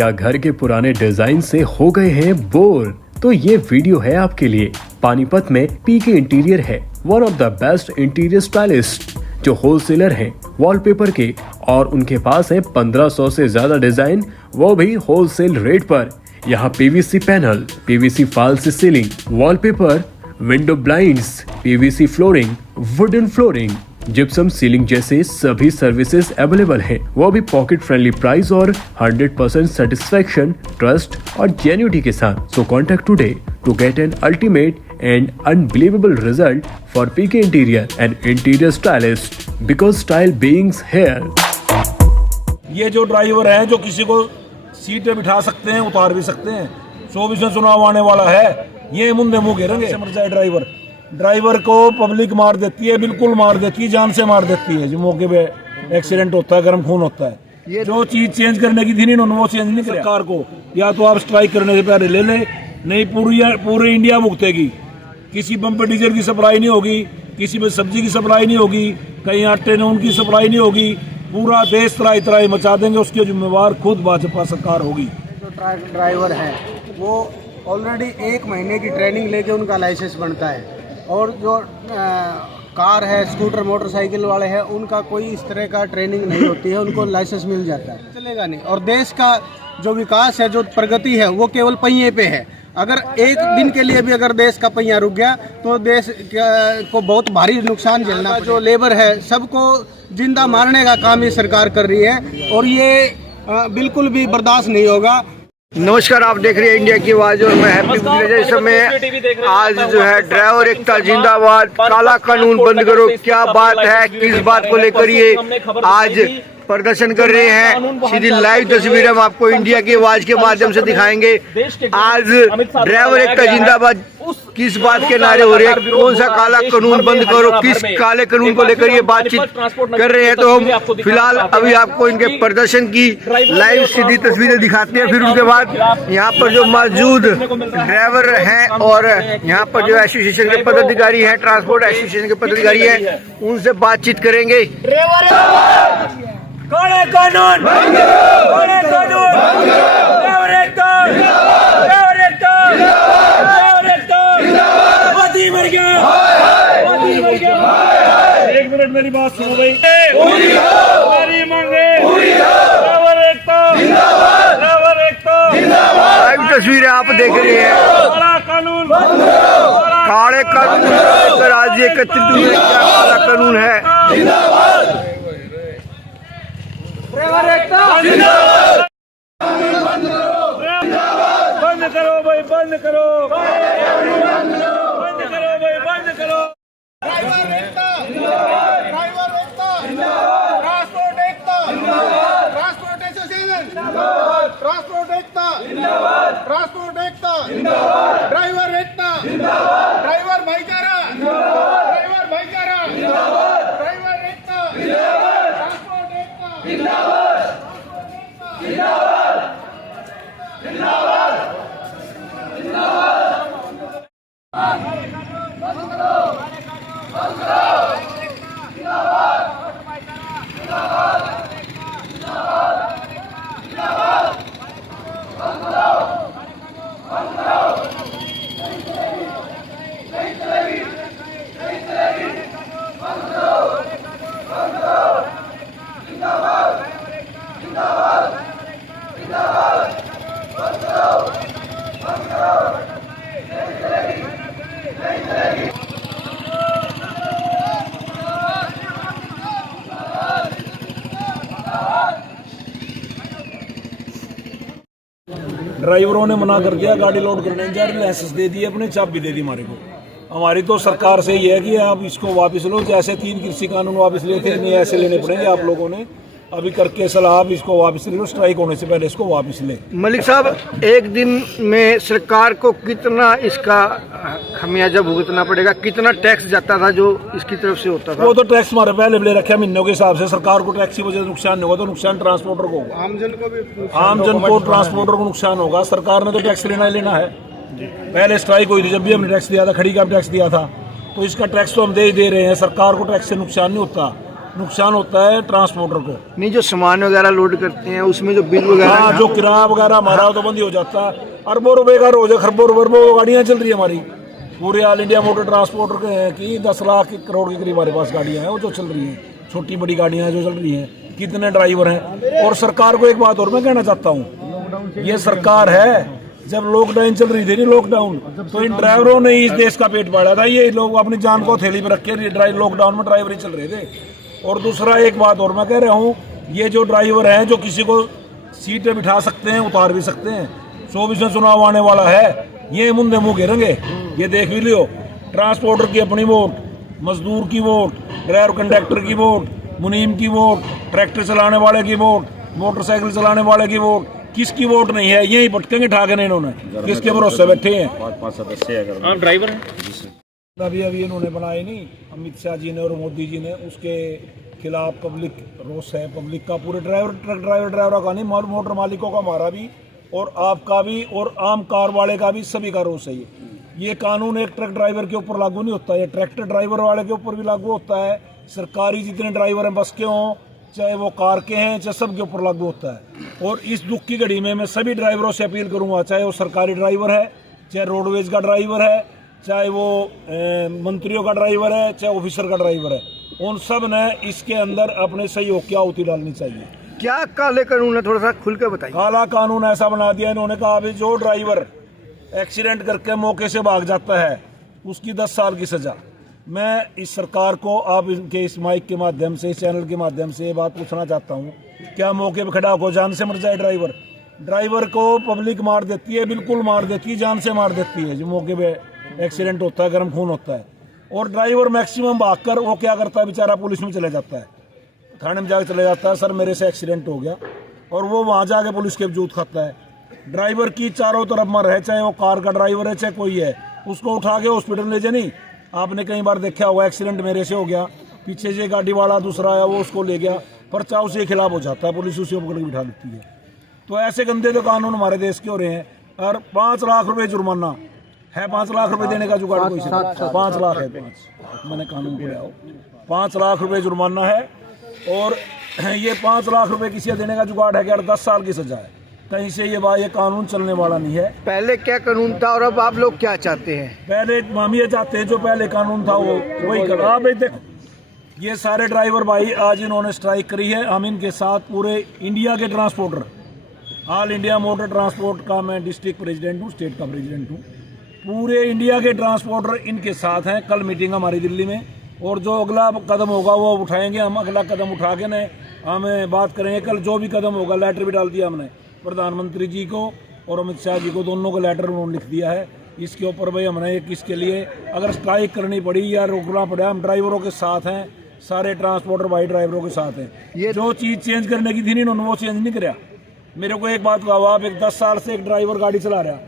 क्या घर के पुराने डिजाइन से हो गए हैं बोर? तो ये वीडियो है आपके लिए। पानीपत में पीके इंटीरियर है one of the best interior stylist जो होलसेलर हैं वॉलपेपर के, और उनके पास है 1500 से ज्यादा डिजाइन, वो भी होलसेल रेट पर। यहाँ PVC panel, PVC false ceiling, wallpaper, window blinds, PVC flooring, wooden flooring, gypsum ceiling जैसे सभी सर्विसेज अवेलेबल हैं, वो भी पॉकेट फ्रेंडली प्राइस और 100% सेटिस्फेक्शन, ट्रस्ट और जेन्युइनिटी के साथ। So contact today to get an ultimate and unbelievable result for PK Interior and Interior Stylist because style beings here। ये जो ड्राइवर है जो किसी को सीट पे बिठा सकते हैं, उतार भी सकते हैं। 24 में चुनाव आने वाला है, ये मुंह मुंह घेरेंगे। मर जाए ड्राइवर को पब्लिक मार देती है, बिल्कुल मार देती है, जान से मार देती है। जो मौके पे एक्सीडेंट होता है, गर्म खून होता है। जो चीज चेंज करने की थी नहीं, उन्होंने वो चेंज नहीं किया। सरकार को या तो आप स्ट्राइक करने से पहले ले ले, नहीं पूरी इंडिया भुगतेगी। किसी पंप पे डीजल की सप्लाई नहीं होगी, किसी पे सब्जी की सप्लाई नहीं होगी, कहीं आटे नून की सप्लाई नहीं होगी। पूरा देश त्राही त्राही मचा देंगे, उसके जिम्मेवार खुद भाजपा सरकार होगी। जो ट्रक ड्राइवर है वो ऑलरेडी 1 महीने की ट्रेनिंग लेके उनका लाइसेंस बनता है, और जो कार है, स्कूटर, मोटरसाइकिल वाले हैं, उनका कोई इस तरह का ट्रेनिंग नहीं होती है, उनको लाइसेंस मिल जाता है। चलेगा नहीं। और देश का जो विकास है, जो प्रगति है, वो केवल पहिए पे है। अगर एक दिन के लिए भी अगर देश का पहिया रुक गया तो देश को बहुत भारी नुकसान झेलना। जो लेबर है सबको जिंदा मारने का काम ये सरकार कर रही है, और ये बिल्कुल भी बर्दाश्त नहीं होगा। नमस्कार, आप देख रहे हैं इंडिया की आवाज और मैं हैप्पी गुजरात। इस समय आज जो है ड्राइवर एकता जिंदाबाद, काला कानून बंद करो, क्या बात है, किस बात को लेकर ये आज प्रदर्शन कर रहे हैं। सीधी लाइव तस्वीर हम आपको इंडिया की आवाज के माध्यम से दिखाएंगे। आज ड्राइवर एकता जिंदाबाद किस बात के नारे हो रहे हैं, कौन सा काला कानून बंद करो, किस काले कानून को लेकर ये बातचीत कर रहे हैं। तो हम फिलहाल अभी आपको इनके प्रदर्शन की लाइव सीधी तस्वीरें दिखाते हैं, फिर उसके बाद यहाँ पर जो मौजूद ड्राइवर हैं और यहाँ पर जो एसोसिएशन के पदाधिकारी हैं, ट्रांसपोर्ट एसोसिएशन के पदाधिकारी हैं, उनसे बातचीत करेंगे। काले कानून, काले कानून, ड्राइवर एकता, ड्राइवर एकता, ड्राइवर एकता, मोदी मर गया, मोदी मर गया। 1 मिनट मेरी बात सुनो भाई। मेरी मांगे ड्राइवर एकता, ड्राइवर एकता, लाइव तस्वीरें आप देख रहे हैं। काला कानून, काले कानून आज 31 में क्या काला कानून है। बंद करो भाई, बंद करो, बंद करो भाई, बंद करो। ड्राइवर एकता, ड्राइवर एकता, ट्रांसपोर्ट एकता, ट्रांसपोर्ट एसोसिएशन, ट्रांसपोर्ट एकता, ट्रांसपोर्ट एकता, ड्राइवर एकता, ड्राइवर भाईचारा, ड्राइवर भाईचारा, ड्राइवर एकता, ट्रांसपोर्ट एकता, जिंदाबाद, जिंदाबाद, जिंदाबाद, जिंदाबाद। बंद करो, बंद करो, जिंदाबाद, जिंदाबाद, जिंदाबाद, जिंदाबाद, बंद करो, बंद करो, नहीं चलेगी, नहीं चलेगी, नहीं चलेगी, बंद करो, बंद करो, जिंदाबाद, जिंदाबाद, जिंदाबाद, बंद करो, बंद करो, नहीं चलेगी, नहीं चलेगी। ड्राइवरों ने मना कर दिया, गाड़ी लोड करने जा रहे, लाइसेंस दे दिए, अपने चाबी दे दी हमारे को। हमारी तो सरकार से ये है कि आप इसको वापस लो, जैसे 3 कृषि कानून वापस लिए थे, नहीं ऐसे लेने पड़ेंगे आप लोगों ने। अभी करके सलाह, आप इसको वापस ले लो, स्ट्राइक होने से पहले इसको वापस ले। मलिक साहब, एक दिन में सरकार को कितना इसका खमियाजा भुगतना पड़ेगा, कितना टैक्स जाता था जो इसकी तरफ से होता था? वो तो टैक्स हमारे पहले ले रखे महीनों के हिसाब से। सरकार को टैक्स की वजह से नुकसान नहीं होगा तो नुकसान ट्रांसपोर्टर को होगा, आम जन को भी, आम जन को, ट्रांसपोर्टर को नुकसान होगा। सरकार ने तो टैक्स लेना ही लेना है। पहले स्ट्राइक हुई थी, जब भी हमने टैक्स दिया था, खड़ी का टैक्स दिया था, तो इसका टैक्स तो हम दे ही दे रहे हैं। सरकार को टैक्स से नुकसान नहीं होता। नुकसान होता है ट्रांसपोर्टर को। नहीं, जो सामान वगैरह लोड करते हैं उसमें जो बिल वगैरह, हाँ, जो किराया वगैरह हमारा तो बंद ही हो जाता है। अरबों रुपए का रोज है, खरबों रुपए गाड़ियाँ चल रही है हमारी पूरे ऑल इंडिया मोटर ट्रांसपोर्टर की 10 लाख करोड़ के करीब हमारे पास गाड़ियाँ हैं वो जो चल रही हैं, छोटी बड़ी गाड़ियाँ जो चल रही हैं। कितने ड्राइवर हैं। और सरकार को एक बात और मैं कहना चाहता हूँ, ये सरकार है, जब लॉकडाउन चल रही थी नहीं लॉकडाउन, तो इन ड्राइवरों ने इस देश का पेट पाला था। ये लोग अपनी जान को थैली पर रख के लॉकडाउन में ड्राइवरी चल रहे थे। और दूसरा एक बात और मैं कह रहा हूँ, ये जो ड्राइवर हैं जो किसी को सीट पे बिठा सकते हैं, उतार भी सकते हैं। 24 में चुनाव आने वाला है, ये मुंदे मुंह घेरेंगे, ये देख भी लियो। ट्रांसपोर्टर की अपनी वोट, मजदूर की वोट, ड्राइवर कंडक्टर की वोट, मुनीम की वोट, ट्रैक्टर चलाने वाले की वोट, मोटरसाइकिल चलाने वाले की वोट, किसकी वोट नहीं है। यही भटकेंगे ठाकने इन्होंने, किसके भरोसे बैठे हैं। 5 सदस्य ड्राइवर है। अभी इन्होंने बनाए नहीं, अमित शाह जी ने और मोदी जी ने, उसके खिलाफ पब्लिक रोष है। पब्लिक का, पूरे ड्राइवर का नहीं, मोटर मालिकों का, हमारा भी और आपका भी और आम कार वाले का भी, सभी का रोष है। ये कानून एक ट्रक ड्राइवर के ऊपर लागू नहीं होता है, ये ट्रैक्टर ड्राइवर वाले के ऊपर भी लागू होता है। सरकारी जितने ड्राइवर हैं बस के हों, चाहे वो कार के हैं, चाहे सब के ऊपर लागू होता है। और इस दुख की घड़ी में मैं सभी ड्राइवरों से अपील करूंगा, चाहे वो सरकारी ड्राइवर है, चाहे रोडवेज का ड्राइवर है, चाहे वो मंत्रियों का ड्राइवर है, चाहे ऑफिसर का ड्राइवर है, उन सब ने इसके अंदर अपने सहयोग की आहुति डालनी चाहिए। क्या काले कानून है, थोड़ा सा खुल के बताइए। काला कानून ऐसा बना दिया इन्होंने, कहा अभी जो ड्राइवर एक्सीडेंट करके मौके से भाग जाता है उसकी 10 साल की सजा। मैं इस सरकार को, आप इनके इस माइक के माध्यम से, इस चैनल के माध्यम से ये बात पूछना चाहता हूँ, क्या मौके पर खड़ा होकर जान से मर जाए ड्राइवर? ड्राइवर को पब्लिक मार देती है, बिल्कुल मार देती है, जान से मार देती है। जो मौके पे एक्सीडेंट होता है, गर्म खून होता है, और ड्राइवर मैक्सिमम भागकर वो क्या करता है बेचारा, पुलिस में चले जाता है, थाने में जाकर चले जाता है, सर मेरे से एक्सीडेंट हो गया, और वो वहाँ जाके पुलिस के वजूद खाता है। ड्राइवर की चारों तरफ मर है, चाहे वो कार का ड्राइवर है, चाहे कोई है, उसको उठा के हॉस्पिटल ले जाए। नहीं, आपने कई बार देखा होगा, एक्सीडेंट मेरे से हो गया, पीछे से गाड़ी वाला दूसरा आया, वो उसको ले गया, पर्चा उसी के खिलाफ हो जाता है, पुलिस उसी को पकड़ के बिठा लेती है। तो ऐसे गंदे तो कानून हमारे देश के हो रहे हैं। और 5 लाख रुपए जुर्माना है, 5 लाख रुपए देने का जुगाड़ कोई से 5 लाख है, 5 मैंने कानून पढ़ा हो, 5 लाख रुपए जुर्माना है। और ये 5 लाख रुपए किसी देने का जुगाड़ है कि 10 साल की सजा है। कहीं से ये कानून चलने वाला नहीं है। पहले क्या कानून था और अब आप लोग क्या चाहते हैं? पहले हम ये चाहते हैं जो पहले कानून था वो वही कर। आप देखो, ये सारे ड्राइवर भाई आज इन्होंने स्ट्राइक करी है, हम इनके साथ पूरे इंडिया के transporter, all India motor transport का मैं डिस्ट्रिक्ट प्रेसिडेंट हूँ, स्टेट का प्रेसिडेंट हूँ, पूरे इंडिया के ट्रांसपोर्टर इनके साथ हैं। कल मीटिंग हमारी दिल्ली में, और जो अगला कदम होगा वो उठाएंगे हम। अगला कदम उठा के न हमें बात करेंगे। कल जो भी कदम होगा, लेटर भी डाल दिया हमने प्रधानमंत्री जी को और अमित शाह जी को, दोनों को लेटर उन्होंने लिख दिया है। इसके ऊपर भाई हमने किसके लिए अगर स्ट्राइक करनी पड़ी या रोकना पड़ा, हम ड्राइवरों के साथ हैं, सारे ट्रांसपोर्टर भाई ड्राइवरों के साथ हैं। ये जो चीज़ चेंज करने की थी नहीं, उन्होंने वो चेंज नहीं कराया। मेरे को एक बात कहा, आप एक 10 साल से एक ड्राइवर गाड़ी चला रहा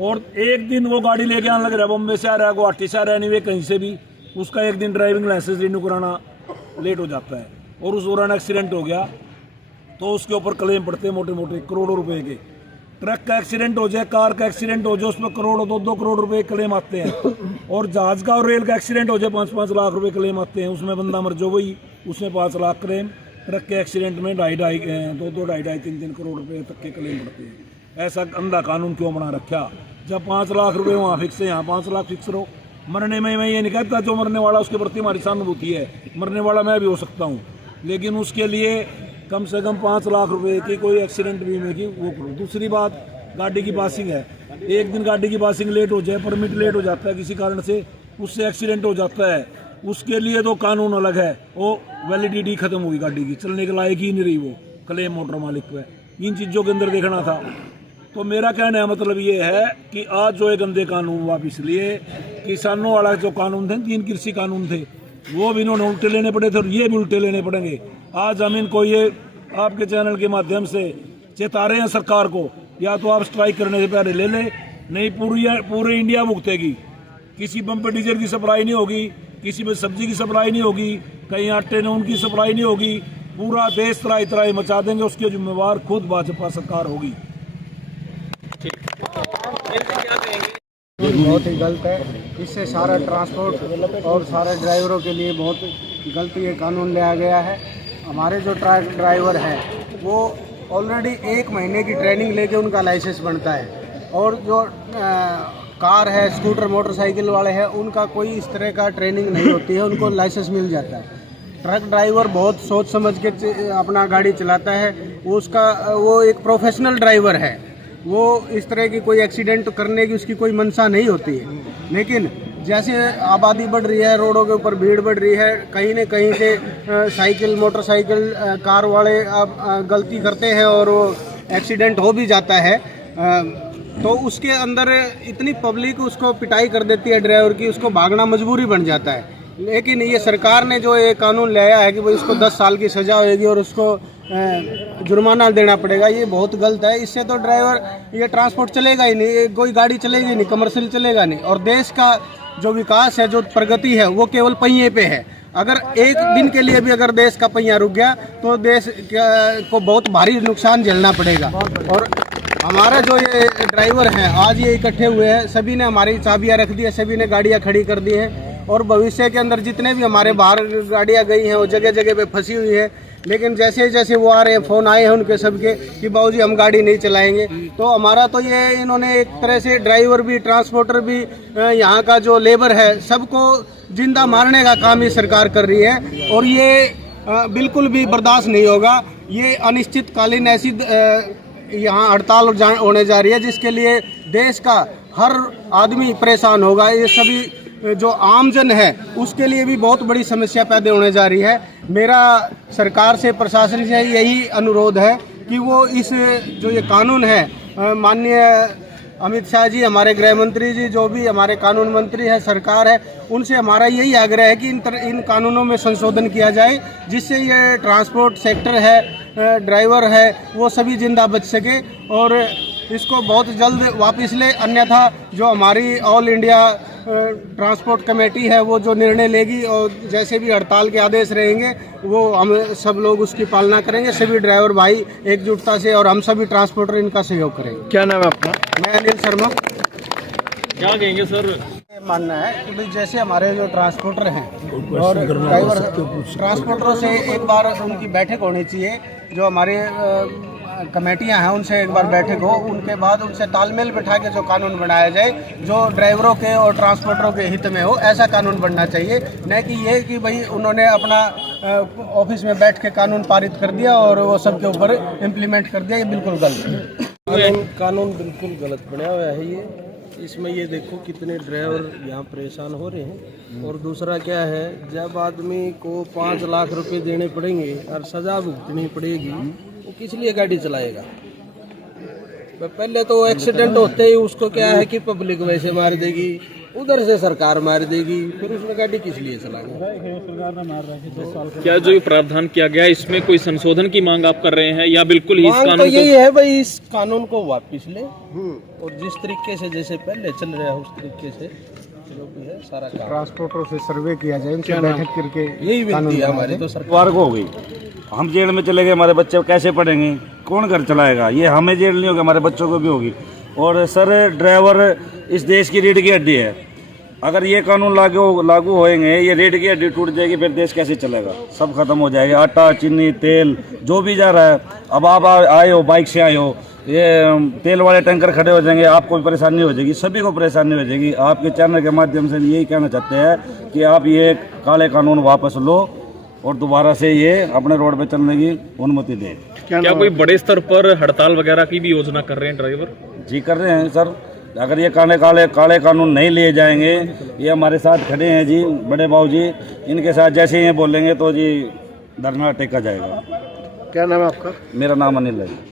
और एक दिन वो गाड़ी लेके आने लग रहा है, बॉम्बे से आ रहा है, गुवाहाटी से आ रहा है, नहीं वे कहीं से भी, उसका एक दिन ड्राइविंग लाइसेंस रिन्यू कराना लेट हो जाता है, और उस दौरान एक्सीडेंट हो गया तो उसके ऊपर क्लेम पड़ते हैं मोटे मोटे करोड़ों रुपए के। ट्रक का एक्सीडेंट हो जाए, कार का एक्सीडेंट हो जाए, उसमें करोड़ों 2-2 करोड़ रुपए क्लेम आते हैं। और जहाज का और रेल का एक्सीडेंट हो जाए, 5-5 लाख रुपए क्लेम आते हैं। उसमें बंदा मर जो वही, उसमें 5 लाख क्लेम। ट्रक के एक्सीडेंट में 2.5-3 करोड़ रुपए तक के क्लेम पड़ते हैं। ऐसा अंधा कानून क्यों बना रखा? जब 5 लाख रुपए वहाँ फिक्स है, यहाँ 5 लाख फिक्स रहो। मरने में मैं ये नहीं कहता, जो मरने वाला उसके प्रति हमारी सहानुभूति है, मरने वाला मैं भी हो सकता हूँ, लेकिन उसके लिए कम से कम 5 लाख रुपए की कोई एक्सीडेंट बीमे की वो करो। दूसरी बात, गाड़ी की पासिंग है, एक दिन गाड़ी की पासिंग लेट हो जाए, परमिट लेट हो जाता है किसी कारण से, उससे एक्सीडेंट हो जाता है, उसके लिए तो कानून अलग है। वो वैलिडिटी खत्म हुई गाड़ी की, चलने के लायक ही नहीं रही वो, क्लेम मोटर मालिक पे। इन चीज़ों के अंदर देखना था। तो मेरा कहने का मतलब ये है कि आज जो ये गंदे कानून वापिस लिए, किसानों वाला जो कानून थे, 3 कृषि कानून थे, वो भी इन्होंने उल्टे लेने पड़े थे और ये भी उल्टे लेने पड़ेंगे। आज हम इनको ये आपके चैनल के माध्यम से चेता रहे हैं सरकार को, या तो आप स्ट्राइक करने से पहले ले ले, नहीं पूरे इंडिया भुगतेगी। किसी पंप पे डीजल की सप्लाई नहीं होगी, किसी में सब्जी की सप्लाई नहीं होगी, कहीं आटे नून की सप्लाई नहीं होगी, पूरा देश तराई तराई मचा देंगे। उसके जिम्मेवार खुद भाजपा सरकार होगी। बहुत ही गलत है। इससे सारा ट्रांसपोर्ट और सारे ड्राइवरों के लिए बहुत गलत ये कानून लाया गया है। हमारे जो ट्रक ड्राइवर हैं वो ऑलरेडी 1 महीने की ट्रेनिंग लेके उनका लाइसेंस बनता है, और जो कार है, स्कूटर, मोटरसाइकिल वाले हैं, उनका कोई इस तरह का ट्रेनिंग नहीं होती है, उनको लाइसेंस मिल जाता है। ट्रक ड्राइवर बहुत सोच समझ के अपना गाड़ी चलाता है, वो एक प्रोफेशनल ड्राइवर है, वो इस तरह की कोई एक्सीडेंट करने की उसकी कोई मंशा नहीं होती है। लेकिन जैसे आबादी बढ़ रही है, रोडों के ऊपर भीड़ बढ़ रही है, कहीं न कहीं से साइकिल, मोटरसाइकिल, कार वाले अब गलती करते हैं और वो एक्सीडेंट हो भी जाता है, तो उसके अंदर इतनी पब्लिक उसको पिटाई कर देती है ड्राइवर की, उसको भागना मजबूरी बन जाता है। लेकिन ये सरकार ने जो ये कानून लाया है कि भाई उसको 10 साल की सज़ा होगी और उसको जुर्माना देना पड़ेगा, ये बहुत गलत है। इससे तो ड्राइवर ये ट्रांसपोर्ट चलेगा ही नहीं, कोई गाड़ी चलेगी नहीं, कमर्शियल चलेगा नहीं, और देश का जो विकास है, जो प्रगति है, वो केवल पहिए पे है। अगर एक दिन के लिए भी अगर देश का पहिया रुक गया तो देश को बहुत भारी नुकसान झेलना पड़ेगा। और हमारा जो ये ड्राइवर हैं आज ये इकट्ठे हुए हैं, सभी ने हमारी चाबियां रख दी है, सभी ने गाड़ियां खड़ी कर दी हैं, और भविष्य के अंदर जितने भी हमारे बाहर गाड़ियां गई हैं वो जगह जगह पे फंसी हुई है। लेकिन जैसे जैसे वो आ रहे हैं, फ़ोन आए हैं उनके सबके कि बाबूजी हम गाड़ी नहीं चलाएंगे, तो हमारा तो ये इन्होंने एक तरह से ड्राइवर भी, ट्रांसपोर्टर भी, यहाँ का जो लेबर है, सबको जिंदा मारने का काम ये सरकार कर रही है, और ये बिल्कुल भी बर्दाश्त नहीं होगा। ये अनिश्चितकालीन ऐसी यहाँ हड़ताल होने जा रही है जिसके लिए देश का हर आदमी परेशान होगा। ये सभी जो आमजन है उसके लिए भी बहुत बड़ी समस्या पैदा होने जा रही है। मेरा सरकार से, प्रशासन से यही अनुरोध है कि वो इस जो ये कानून है, माननीय अमित शाह जी, हमारे गृह मंत्री जी, जो भी हमारे कानून मंत्री है, सरकार है, उनसे हमारा यही आग्रह है कि इन कानूनों में संशोधन किया जाए, जिससे ये ट्रांसपोर्ट सेक्टर है, ड्राइवर है, वो सभी जिंदा बच सके, और इसको बहुत जल्द वापस ले। अन्यथा जो हमारी ऑल इंडिया ट्रांसपोर्ट कमेटी है वो जो निर्णय लेगी और जैसे भी हड़ताल के आदेश रहेंगे वो हम सब लोग उसकी पालना करेंगे। सभी ड्राइवर भाई एकजुटता से, और हम सभी ट्रांसपोर्टर इनका सहयोग करेंगे। क्या नाम है आपका? मैं अनिल शर्मा। क्या कहेंगे सर? मानना है कि भाई जैसे हमारे जो ट्रांसपोर्टर हैं और ड्राइवर, ट्रांसपोर्टरों से एक बार उनकी बैठक होनी चाहिए, जो हमारे कमेटियां हैं उनसे एक बार बैठक हो, उनके बाद उनसे तालमेल बैठा के जो कानून बनाया जाए जो ड्राइवरों के और ट्रांसपोर्टरों के हित में हो, ऐसा कानून बनना चाहिए। न कि ये कि भाई उन्होंने अपना ऑफिस में बैठ के कानून पारित कर दिया और वो सबके ऊपर इम्प्लीमेंट कर दिया, ये बिल्कुल गलत है। कानून बिल्कुल गलत बनाया हुआ है ये। इसमें ये देखो कितने ड्राइवर यहाँ परेशान हो रहे हैं, और दूसरा क्या है, जब आदमी को 5 लाख रुपए देने पड़ेंगे और सजा भुगतनी पड़ेगी, वो किस लिए गाड़ी चलाएगा? पहले तो एक्सीडेंट होते ही उसको क्या है कि पब्लिक वैसे मार देगी, उधर से सरकार मार देगी, फिर उसने गाड़ी किस लिए चलाएगा? क्या जो ये प्रावधान किया गया इसमें कोई संशोधन की मांग आप कर रहे हैं, या बिल्कुल ही इस मांग कानून तो यही है भाई, इस कानून को वापिस ले, और जिस तरीके से जैसे पहले चल रहा है उस तरीके से जो भी है सारा काम। ट्रांसपोर्टरों से सर्वे किया जाए, उनसे बैठक करके यही विनती है हमारी तो सरकार। वार हो गई, हम जेल में चले गए, हमारे बच्चे कैसे पढ़ेंगे, कौन घर चलाएगा? ये हमें जेल नहीं होगी, हमारे बच्चों को भी होगी। और सर ड्राइवर इस देश की रीढ़ की हड्डी है, अगर ये कानून लागू होएंगे, ये रीढ़ की हड्डी टूट जाएगी, फिर देश कैसे चलेगा? सब खत्म हो जाएगा, आटा, चीनी, तेल जो भी जा रहा है। अब आप आए हो, बाइक से आए हो, ये तेल वाले टैंकर खड़े हो जाएंगे, आपको भी परेशानी हो जाएगी, सभी को परेशानी हो जाएगी। आपके चैनल के माध्यम से यही कहना चाहते हैं कि आप ये काले कानून वापस लो और दोबारा से ये अपने रोड पे चलने की अनुमति दें। क्या कोई बड़े स्तर पर हड़ताल वगैरह की भी योजना कर रहे हैं ड्राइवर? जी कर रहे हैं सर, अगर ये काले कानून नहीं लिए जाएंगे, ये हमारे साथ खड़े हैं जी बड़े बाबू जी, इनके साथ जैसे ये बोलेंगे तो जी धरना टेका जाएगा। क्या नाम है आपका? मेरा नाम अनिल है।